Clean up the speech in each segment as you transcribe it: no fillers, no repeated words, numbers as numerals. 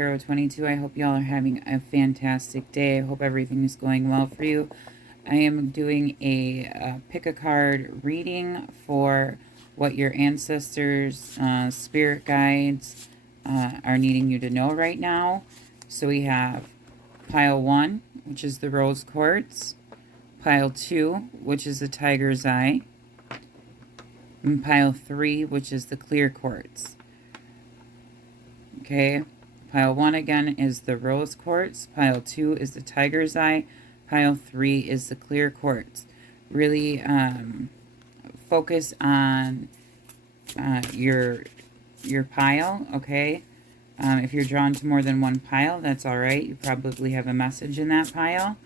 Tarot 22. I hope y'all are having a fantastic day. I hope everything is going well for you. I am doing a pick a card reading for what your ancestors, spirit guides are needing you to know right now. So we have Pile 1, which is the Rose Quartz, Pile 2, which is the Tiger's Eye, and Pile 3, which is the Clear Quartz. Okay, Pile 1 again is the Rose Quartz, Pile 2 is the Tiger's Eye, Pile 3 is the Clear Quartz. Really focus on your pile, okay? If you're drawn to more than one pile, that's all right. You probably have a message in that pile.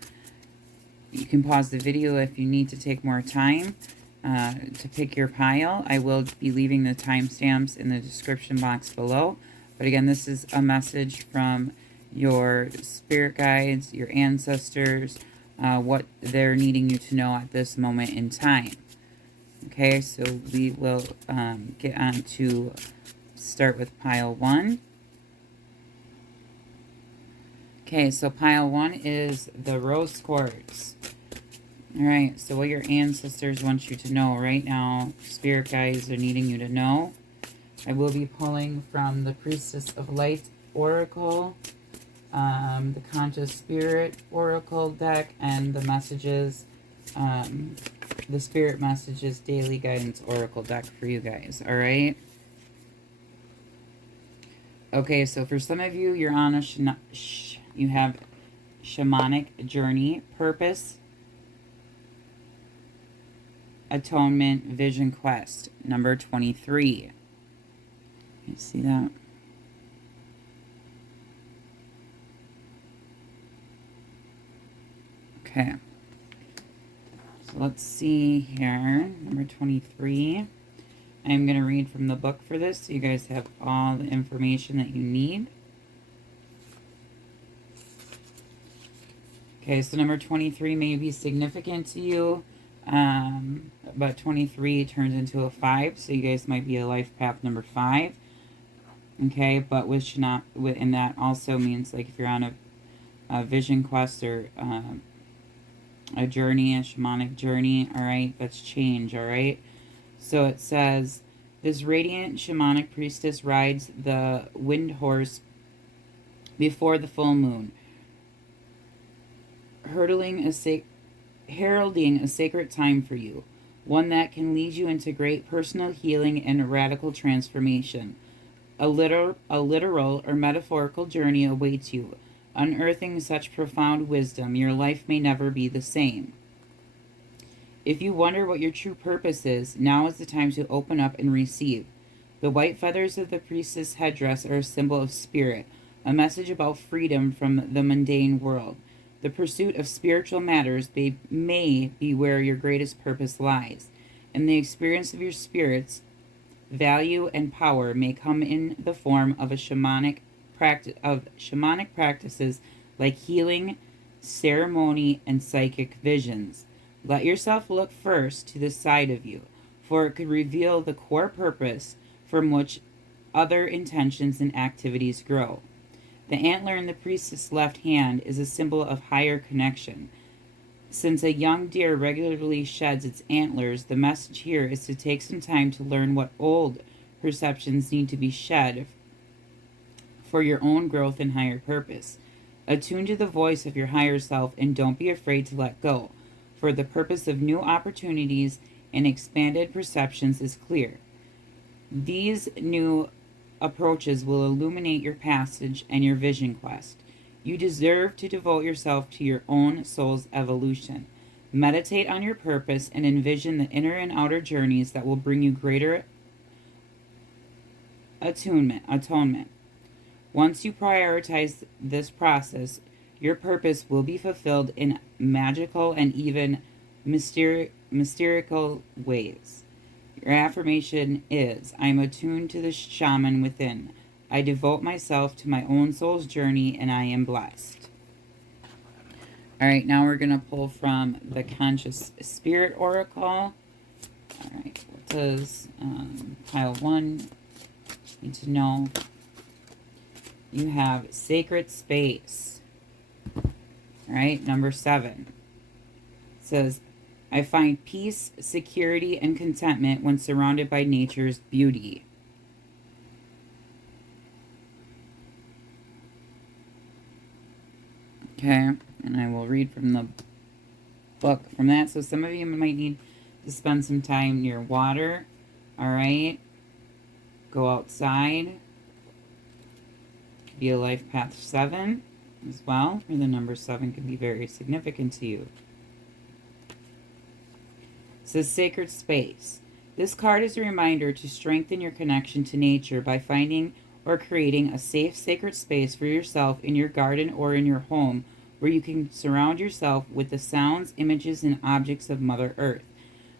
You can pause the video if you need to take more time to pick your pile. I will be leaving the timestamps in the description box below. But again, this is a message from your spirit guides, your ancestors, what they're needing you to know at this moment in time. Okay, so we will get on to start with Pile 1. Okay, so Pile 1 is the Rose Quartz. Alright, so what your ancestors want you to know right now, spirit guides are needing you to know. I will be pulling from the Priestess of Light Oracle, the Conscious Spirit Oracle deck, and the Messages, the Spirit Messages Daily Guidance Oracle deck for you guys, alright? Okay, so for some of you, you're on you have shamanic journey, purpose, atonement, vision quest, number 23. You see that? Okay. So let's see here. Number 23. I'm going to read from the book for this so you guys have all the information that you need. Okay, so number 23 may be significant to you, but 23 turns into a 5, so you guys might be a life path number 5. Okay, but and that also means like if you're on a vision quest or a journey, a shamanic journey, all right, that's change, all right. So it says, this radiant shamanic priestess rides the wind horse before the full moon, heralding a sacred time for you, one that can lead you into great personal healing and radical transformation. A literal or metaphorical journey awaits you, unearthing such profound wisdom your life may never be the same. If you wonder what your true purpose is, now is the time to open up and receive. The white feathers of the priestess headdress are a symbol of spirit, a message about freedom from the mundane world. The pursuit of spiritual matters may be where your greatest purpose lies, and the experience of your spirit's value and power may come in the form of shamanic practices like healing, ceremony, and psychic visions. Let yourself look first to the side of you, for it could reveal the core purpose from which other intentions and activities grow. The antler in the priestess' left hand is a symbol of higher connection. Since a young deer regularly sheds its antlers, the message here is to take some time to learn what old perceptions need to be shed for your own growth and higher purpose. Attune to the voice of your higher self and don't be afraid to let go, for the purpose of new opportunities and expanded perceptions is clear. These new approaches will illuminate your passage and your vision quest. You deserve to devote yourself to your own soul's evolution. Meditate on your purpose and envision the inner and outer journeys that will bring you greater atonement. Once you prioritize this process, your purpose will be fulfilled in magical and even mystical ways. Your affirmation is, I am attuned to the shaman within. I devote myself to my own soul's journey, and I am blessed. All right, now we're going to pull from the Conscious Spirit Oracle. All right, what does Pile 1 need to know? you have sacred space. All right, number 7. It says, I find peace, security, and contentment when surrounded by nature's beauty. Okay, and I will read from the book from that. So some of you might need to spend some time near water. All right, go outside. Could be a life path 7 as well, or the number 7 could be very significant to you. It says sacred space. This card is a reminder to strengthen your connection to nature by finding or creating a safe, sacred space for yourself in your garden or in your home where you can surround yourself with the sounds, images, and objects of Mother Earth.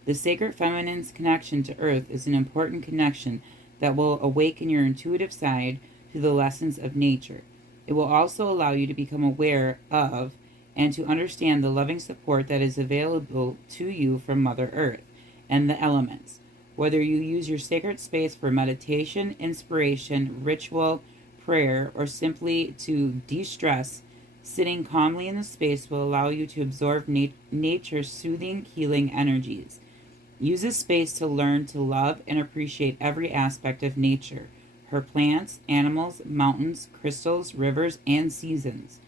The sacred feminine's connection to Earth is an important connection that will awaken your intuitive side to the lessons of nature. It will also allow you to become aware of and to understand the loving support that is available to you from Mother Earth and the elements. Whether you use your sacred space for meditation, inspiration, ritual, prayer, or simply to de-stress, sitting calmly in the space will allow you to absorb nature's soothing, healing energies. Use this space to learn to love and appreciate every aspect of nature, her plants, animals, mountains, crystals, rivers, and seasons.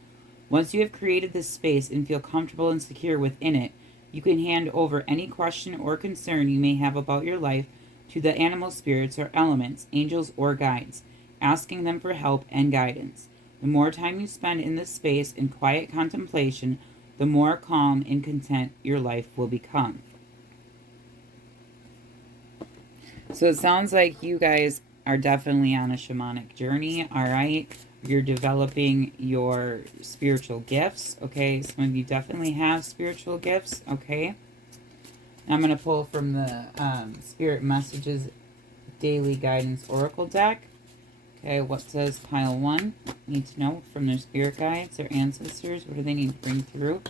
Once you have created this space and feel comfortable and secure within it, you can hand over any question or concern you may have about your life to the animal spirits or elements, angels or guides, asking them for help and guidance. The more time you spend in this space in quiet contemplation, the more calm and content your life will become. So it sounds like you guys are definitely on a shamanic journey, all right? You're developing your spiritual gifts, okay? Some of you definitely have spiritual gifts, okay? I'm going to pull from the Spirit Messages Daily Guidance Oracle deck. Okay, what does Pile 1 need to know from their spirit guides, their ancestors? What do they need to bring through?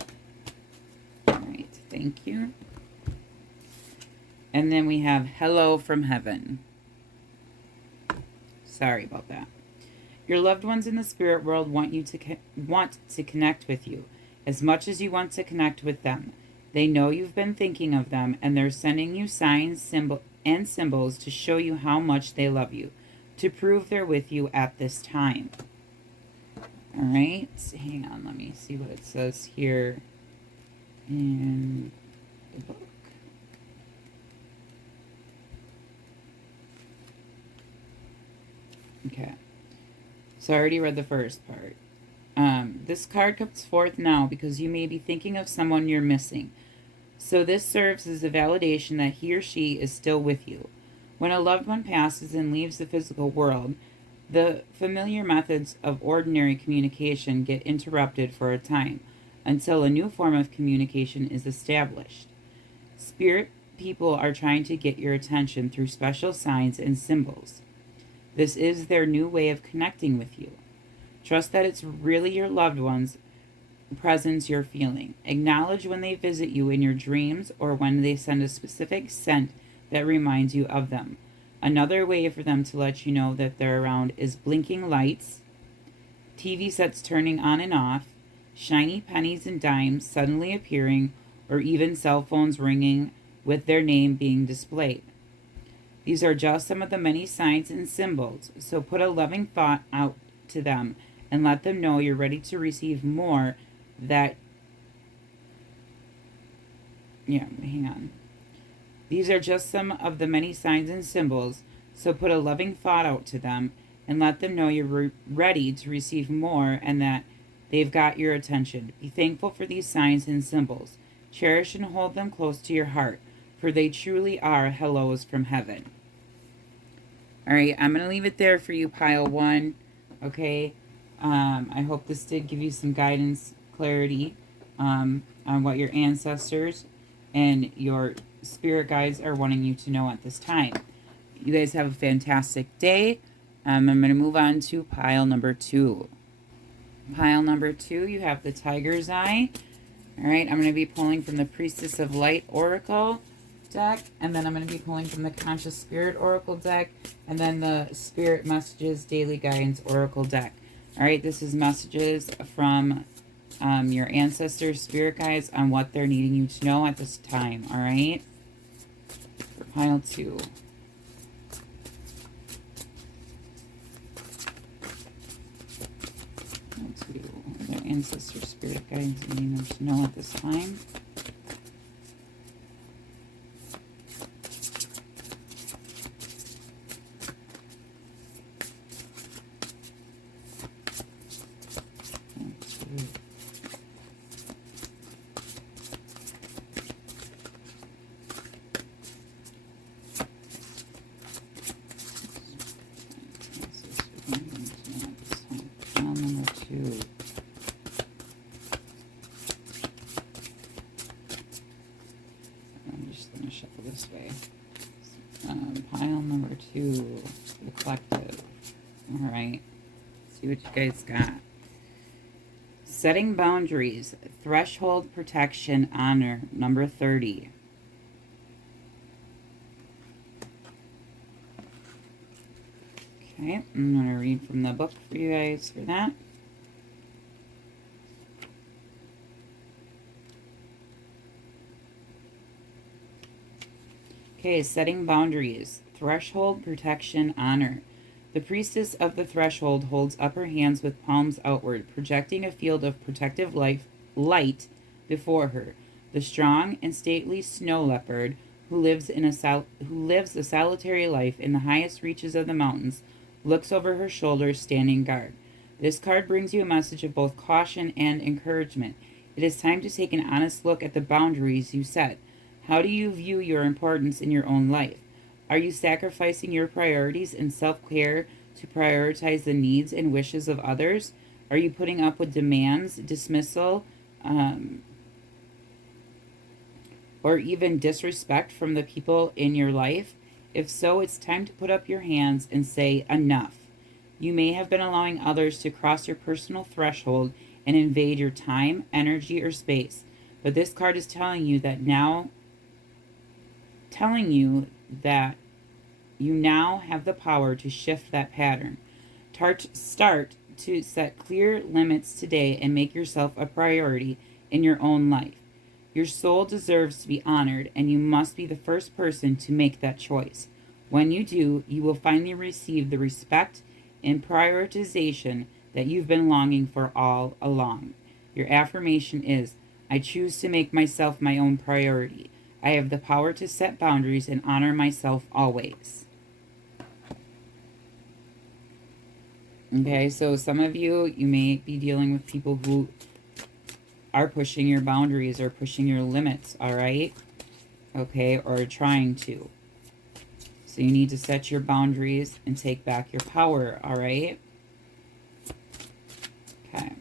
All right, thank you. And then we have Hello from Heaven. Sorry about that. Your loved ones in the spirit world want to connect with you as much as you want to connect with them. They know you've been thinking of them, and they're sending you signs, symbols to show you how much they love you, to prove they're with you at this time. All right, hang on, let me see what it says here in the book. Okay, so I already read the first part. This card comes forth now because you may be thinking of someone you're missing. So this serves as a validation that he or she is still with you. When a loved one passes and leaves the physical world, the familiar methods of ordinary communication get interrupted for a time until a new form of communication is established. Spirit people are trying to get your attention through special signs and symbols. This is their new way of connecting with you. Trust that it's really your loved one's presence you're feeling. Acknowledge when they visit you in your dreams or when they send a specific scent that reminds you of them. Another way for them to let you know that they're around is blinking lights, TV sets turning on and off, shiny pennies and dimes suddenly appearing, or even cell phones ringing with their name being displayed. These are just some of the many signs and symbols, so put a loving thought out to them and let them know you're ready to receive more hang on. These are just some of the many signs and symbols, so put a loving thought out to them and let them know you're ready to receive more and that they've got your attention. Be thankful for these signs and symbols. Cherish and hold them close to your heart, for they truly are hellos from heaven. All right, I'm going to leave it there for you, Pile 1, okay? I hope this did give you some guidance, clarity on what your ancestors and your spirit guides are wanting you to know at this time. You guys have a fantastic day. I'm going to move on to pile number 2. Pile number 2, you have the Tiger's Eye. All right, I'm going to be pulling from the Priestess of Light Oracle deck, and then I'm going to be pulling from the Conscious Spirit Oracle deck, and then the Spirit Messages Daily Guidance Oracle deck. All right, this is messages from your ancestors, spirit guides, on what they're needing you to know at this time. All right, for pile 2. Their ancestor spirit guides needing them to know at this time. This way. Pile number 2, the collective. All right, see what you guys got. Setting boundaries, threshold protection, honor, number 30. Okay, I'm going to read from the book for you guys for that. Okay, setting boundaries, threshold, protection, honor. The priestess of the threshold holds up her hands with palms outward, projecting a field of protective light before her. The strong and stately snow leopard, who lives a solitary life in the highest reaches of the mountains, looks over her shoulder, standing guard. This card brings you a message of both caution and encouragement. It is time to take an honest look at the boundaries you set. How do you view your importance in your own life? Are you sacrificing your priorities and self-care to prioritize the needs and wishes of others? Are you putting up with demands, dismissal, or even disrespect from the people in your life? If so, it's time to put up your hands and say enough. You may have been allowing others to cross your personal threshold and invade your time, energy, or space. But this card is telling you that you now have the power to shift that pattern. Start to set clear limits today and make yourself a priority in your own life. Your soul deserves to be honored, and you must be the first person to make that choice. When you do, you will finally receive the respect and prioritization that you've been longing for all along. Your affirmation is, I choose to make myself my own priority. I have the power to set boundaries and honor myself always. Okay, so some of you may be dealing with people who are pushing your boundaries or pushing your limits, all right? Okay, or trying to. So you need to set your boundaries and take back your power, all right? Okay.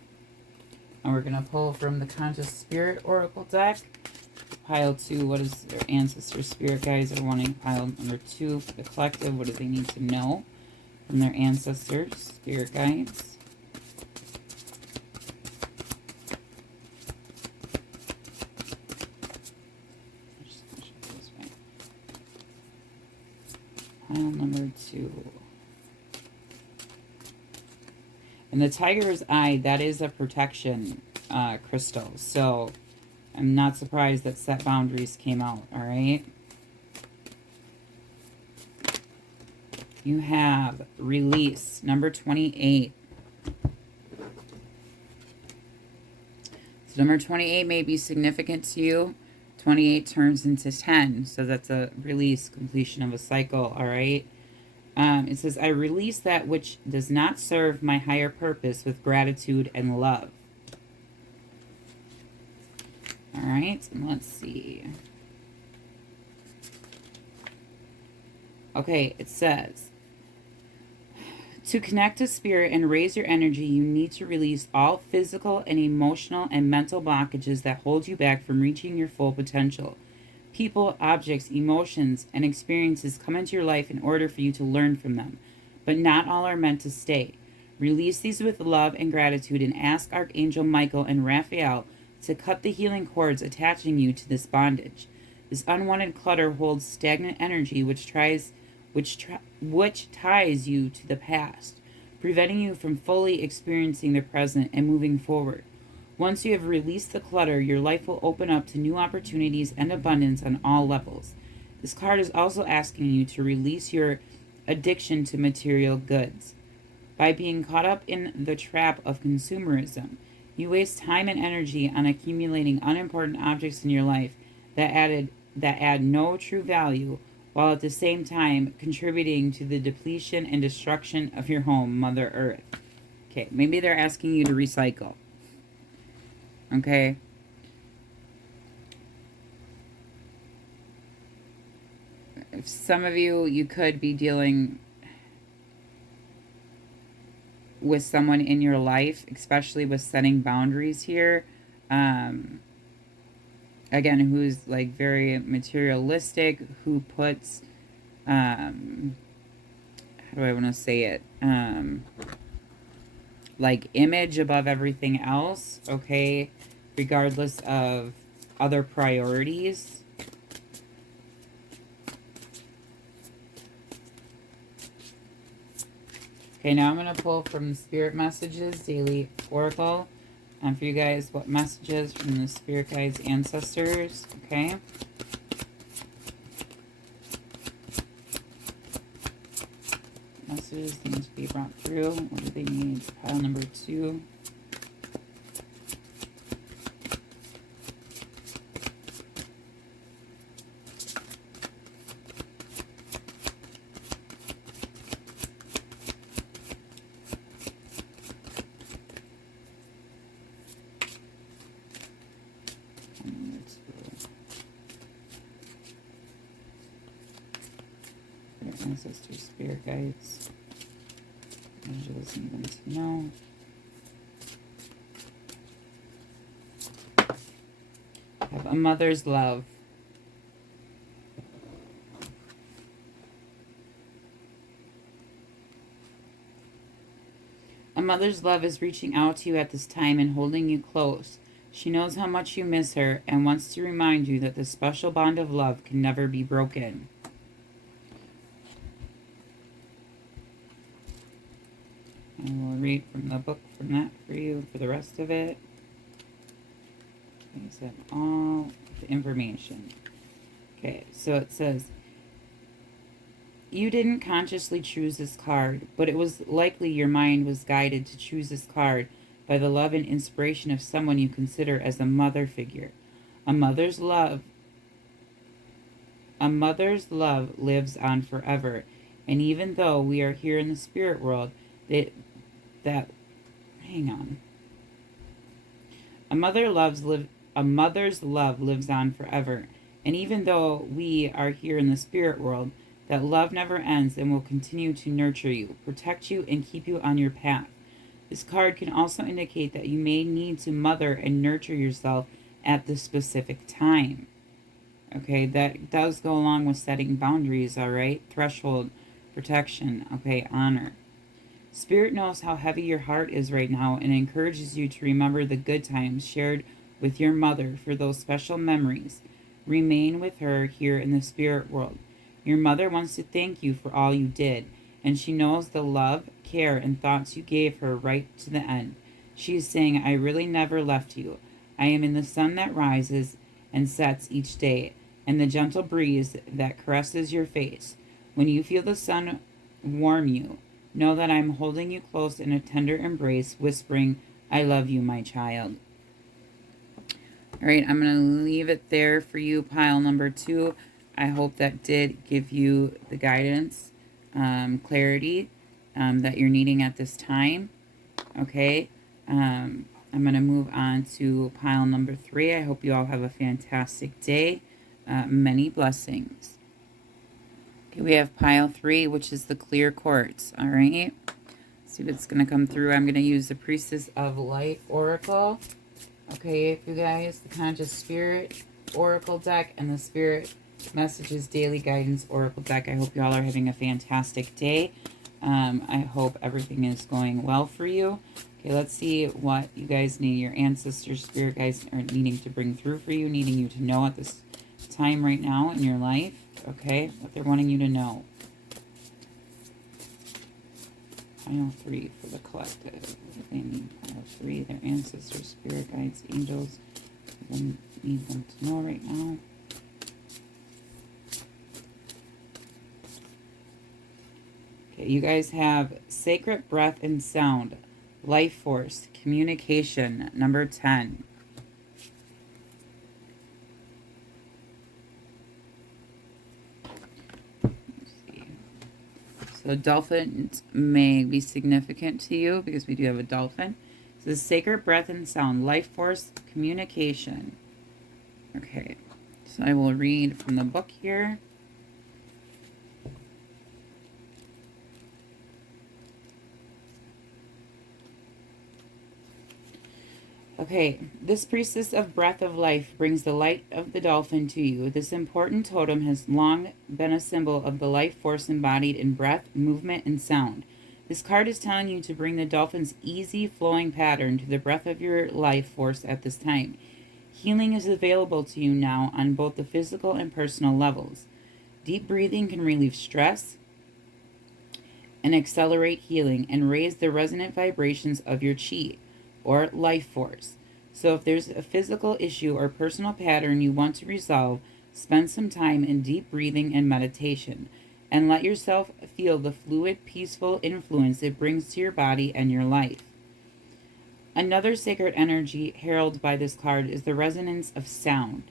And we're going to pull from the Conscious Spirit Oracle deck. Pile 2, what is their ancestor spirit guides are wanting? Pile number 2, for the collective, what do they need to know from their ancestors, spirit guides? Pile number 2. And the tiger's eye, that is a protection crystal. So I'm not surprised that set boundaries came out, all right? You have release, number 28. So number 28 may be significant to you. 28 turns into 10, so that's a release, completion of a cycle, all right? It says, I release that which does not serve my higher purpose with gratitude and love. All right, and let's see. Okay, it says, to connect to spirit and raise your energy, you need to release all physical and emotional and mental blockages that hold you back from reaching your full potential. People, objects, emotions, and experiences come into your life in order for you to learn from them, but not all are meant to stay. Release these with love and gratitude and ask Archangel Michael and Raphael to cut the healing cords attaching you to this bondage. This unwanted clutter holds stagnant energy which ties you to the past. preventing you from fully experiencing the present and moving forward. Once you have released the clutter, your life will open up to new opportunities and abundance on all levels. This card is also asking you to release your addiction to material goods. By being caught up in the trap of consumerism, you waste time and energy on accumulating unimportant objects in your life that add no true value, while at the same time contributing to the depletion and destruction of your home, Mother Earth. Okay, maybe they're asking you to recycle. Okay. If some of you could be dealing with someone in your life, especially with setting boundaries here. Again, who's like very materialistic, who puts, how do I want to say it? Like image above everything else, okay? Regardless of other priorities. Okay, now I'm going to pull from the Spirit Messages Daily Oracle for you guys, what messages from the Spirit Guides, Ancestors, okay? Messages need to be brought through. What do they need? Pile number 2. Ancestors, Spirit Guides, angels need them to know. Have a mother's love. A mother's love is reaching out to you at this time and holding you close. She knows how much you miss her and wants to remind you that this special bond of love can never be broken. I will read from the book from that for you for the rest of it. I said all the information. Okay, so it says, you didn't consciously choose this card, but it was likely your mind was guided to choose this card by the love and inspiration of someone you consider as a mother figure. A mother's love lives on forever, and even though we are here in the spirit world, A mother's love lives on forever, and even though we are here in the spirit world, that love never ends and will continue to nurture you, protect you, and keep you on your path. This card can also indicate that you may need to mother and nurture yourself at this specific time. Okay, that does go along with setting boundaries, all right? Threshold, protection, okay, honor. Spirit knows how heavy your heart is right now and encourages you to remember the good times shared with your mother for those special memories. Remain with her here in the spirit world. Your mother wants to thank you for all you did, and she knows the love, care, and thoughts you gave her right to the end. She is saying, I really never left you. I am in the sun that rises and sets each day, and the gentle breeze that caresses your face. When you feel the sun warm you, know that I'm holding you close in a tender embrace, whispering, I love you, my child. All right, I'm going to leave it there for you, pile number 2. I hope that did give you the guidance, clarity that you're needing at this time. Okay, I'm going to move on to pile number 3. I hope you all have a fantastic day. Many blessings. Okay, we have pile 3, which is the clear quartz. All right, see what's going to come through. I'm going to use the Priestess of Light Oracle. Okay, if you guys, the Conscious Spirit Oracle deck and the Spirit Messages Daily Guidance Oracle deck. I hope you all are having a fantastic day. I hope everything is going well for you. Okay, let's see what you guys need. Your ancestors, spirit guides are needing to bring through for you, needing you to know at this time right now in your life. Okay, what they're wanting you to know. Pile 3 for the collective. What do they need? Pile 3, their ancestors, spirit guides, angels. They need them to know right now. Okay, you guys have sacred breath and sound, life force, communication, number 10. So dolphins may be significant to you because we do have a dolphin. So sacred breath and sound, life force, communication. Okay, so I will read from the book here. Okay, this priestess of breath of life brings the light of the dolphin to you. This important totem has long been a symbol of the life force embodied in breath, movement, and sound. This card is telling you to bring the dolphin's easy flowing pattern to the breath of your life force at this time. Healing is available to you now on both the physical and personal levels. Deep breathing can relieve stress and accelerate healing and raise the resonant vibrations of your chi, or life force. So if there's a physical issue or personal pattern you want to resolve, spend some time in deep breathing and meditation, and let yourself feel the fluid, peaceful influence it brings to your body and your life. Another sacred energy heralded by this card is the resonance of sound.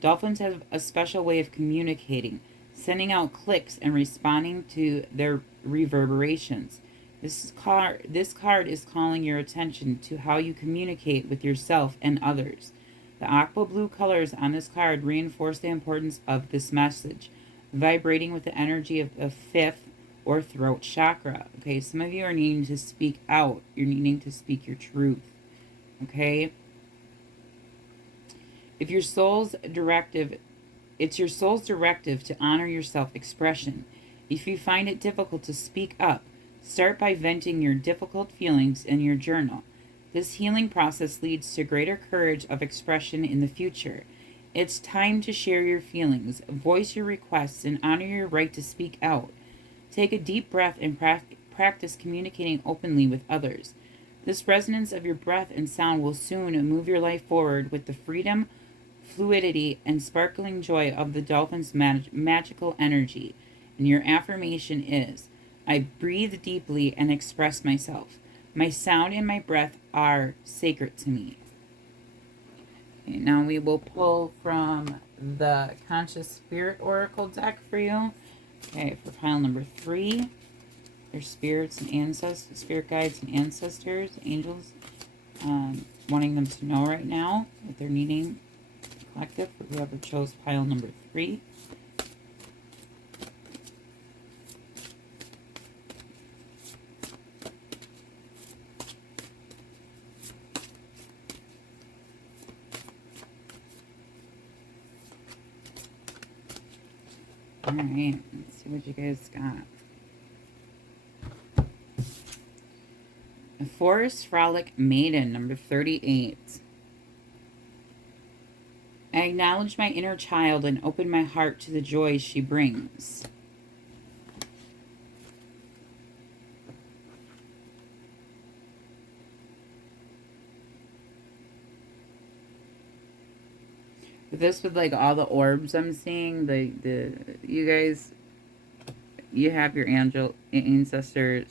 Dolphins have a special way of communicating, sending out clicks and responding to their reverberations. This card is calling your attention to how you communicate with yourself and others. The aqua blue colors on this card reinforce the importance of this message, vibrating with the energy of the fifth or throat chakra. Okay, some of you are needing to speak out. You're needing to speak your truth. Okay? It's your soul's directive to honor your self-expression. If you find it difficult to speak up, start by venting your difficult feelings in your journal. This healing process leads to greater courage of expression in the future. It's time to share your feelings, voice your requests, and honor your right to speak out. Take a deep breath and practice communicating openly with others. This resonance of your breath and sound will soon move your life forward with the freedom, fluidity, and sparkling joy of the dolphin's magical energy. And your affirmation is, I breathe deeply and express myself. My sound and my breath are sacred to me. Okay, now we will pull from the Conscious Spirit Oracle deck for you. Okay, for pile number 3. There's spirits and ancestors, spirit guides and ancestors, angels, wanting them to know right now what they're needing. Collective for whoever chose pile number 3. Alright, let's see what you guys got. A Forest Frolic Maiden, number 38. I acknowledge my inner child and open my heart to the joy she brings. This with like all the orbs I'm seeing, you guys, you have your ancestors,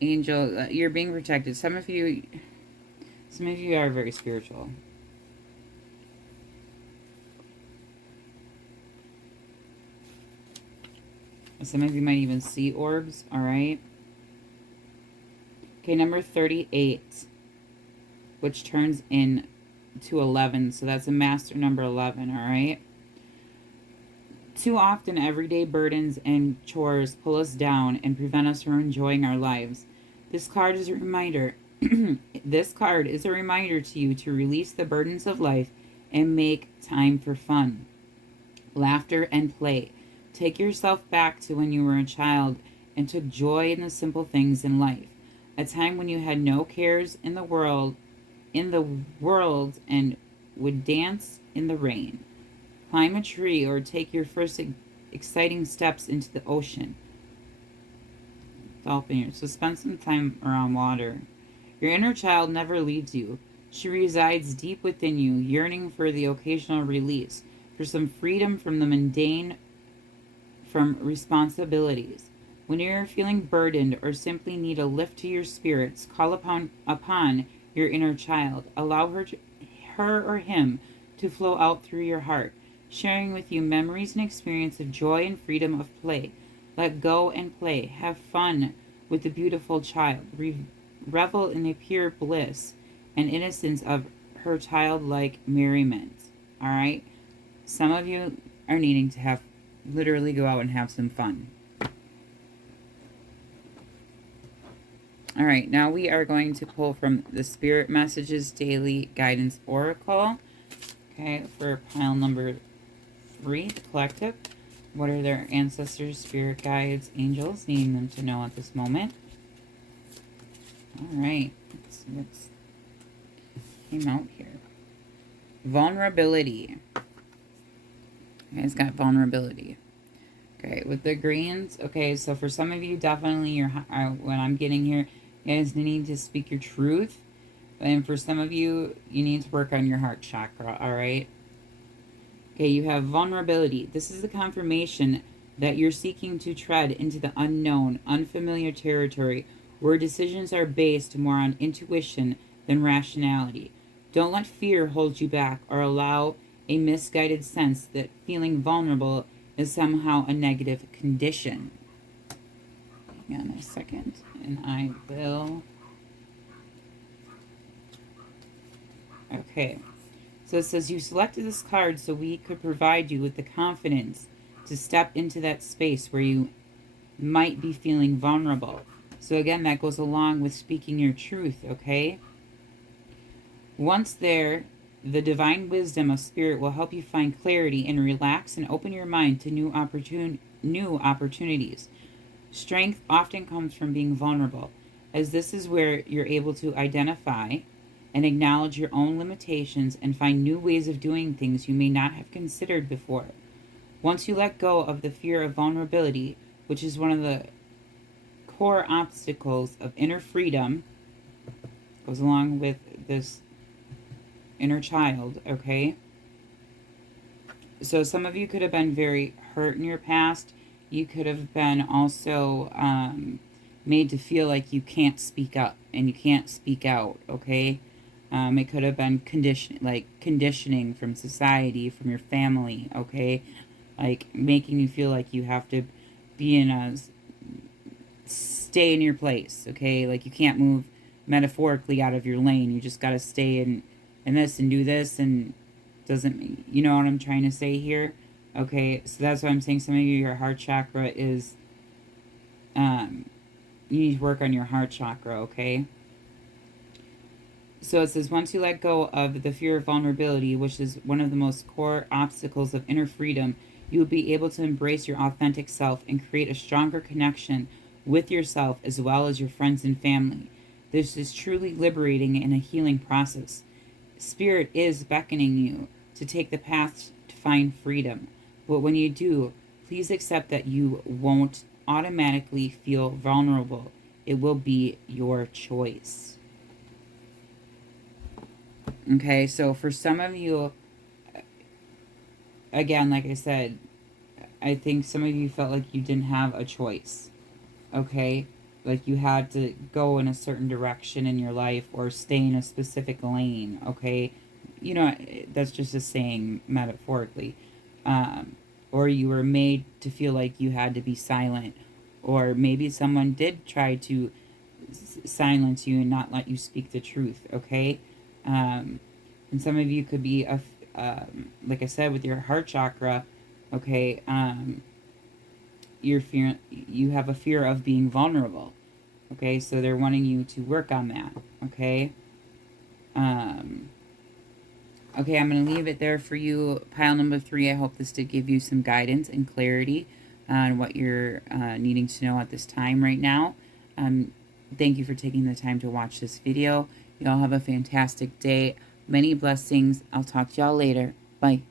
angel, you're being protected. Some of you are very spiritual. Some of you might even see orbs, all right? Okay, number 38, which turns in to 11, so that's a master number 11, all right? Too often, everyday burdens and chores pull us down and prevent us from enjoying our lives. This card is a reminder. This card is a reminder to you to release the burdens of life and make time for fun, laughter, and play. Take yourself back to when you were a child and took joy in the simple things in life. A time when you had no cares in the world and would dance in the rain, climb a tree, or take your first exciting steps into the ocean. dolphin here. So spend some time around water. Your inner child never leaves you. She resides deep within you, yearning for the occasional release, for some freedom from the mundane, from responsibilities. When you are feeling burdened or simply need a lift to your spirits, call upon your inner child. Allow her or him to flow out through your heart, sharing with you memories and experience of joy and freedom of play. Let go and play. Have fun with the beautiful child. Revel in the pure bliss and innocence of her childlike merriment. All right? Some of you are needing to have literally go out and have some fun. All right, now we are going to pull from the Spirit Messages Daily Guidance Oracle. Okay, for pile number 3, the collective. What are their ancestors, spirit guides, angels needing them to know at this moment? All right, let's see what's came out here. Vulnerability. You guys got vulnerability. Okay, with the greens. Okay, so for some of you, definitely when I'm getting here, you guys need to speak your truth. And for some of you, you need to work on your heart chakra, all right? Okay, you have vulnerability. This is the confirmation that you're seeking to tread into the unknown, unfamiliar territory where decisions are based more on intuition than rationality. Don't let fear hold you back or allow a misguided sense that feeling vulnerable is somehow a negative condition. Hang on a second, and I will... Okay, so it says you selected this card so we could provide you with the confidence to step into that space where you might be feeling vulnerable. So again, that goes along with speaking your truth, okay? Once there, the divine wisdom of spirit will help you find clarity and relax and open your mind to new opportunities. Strength often comes from being vulnerable, as this is where you're able to identify and acknowledge your own limitations and find new ways of doing things you may not have considered before. Once you let go of the fear of vulnerability, which is one of the core obstacles of inner freedom, goes along with this inner child, okay? So some of you could have been very hurt in your past. You could have been also made to feel like you can't speak up and you can't speak out, okay? It could have been conditioning from society, from your family, okay? Like making you feel like you have to stay in your place, okay? Like you can't move metaphorically out of your lane. You just got to stay in this and do this, and doesn't, you know what I'm trying to say here? Okay, so that's why I'm saying some of you, your heart chakra is, you need to work on your heart chakra, okay? So it says, once you let go of the fear of vulnerability, which is one of the most core obstacles of inner freedom, you will be able to embrace your authentic self and create a stronger connection with yourself as well as your friends and family. This is truly liberating and a healing process. Spirit is beckoning you to take the path to find freedom. But when you do, please accept that you won't automatically feel vulnerable. It will be your choice. Okay, so for some of you, again, like I said, I think some of you felt like you didn't have a choice. Okay? Like you had to go in a certain direction in your life or stay in a specific lane, okay? You know, that's just a saying metaphorically. Or you were made to feel like you had to be silent. Or maybe someone did try to silence you and not let you speak the truth, okay? And some of you could be, like I said, with your heart chakra, okay, you have a fear of being vulnerable. Okay, so they're wanting you to work on that. Okay. Okay, I'm going to leave it there for you. Pile number 3, I hope this did give you some guidance and clarity on what you're needing to know at this time right now. Thank you for taking the time to watch this video. Y'all have a fantastic day. Many blessings. I'll talk to y'all later. Bye.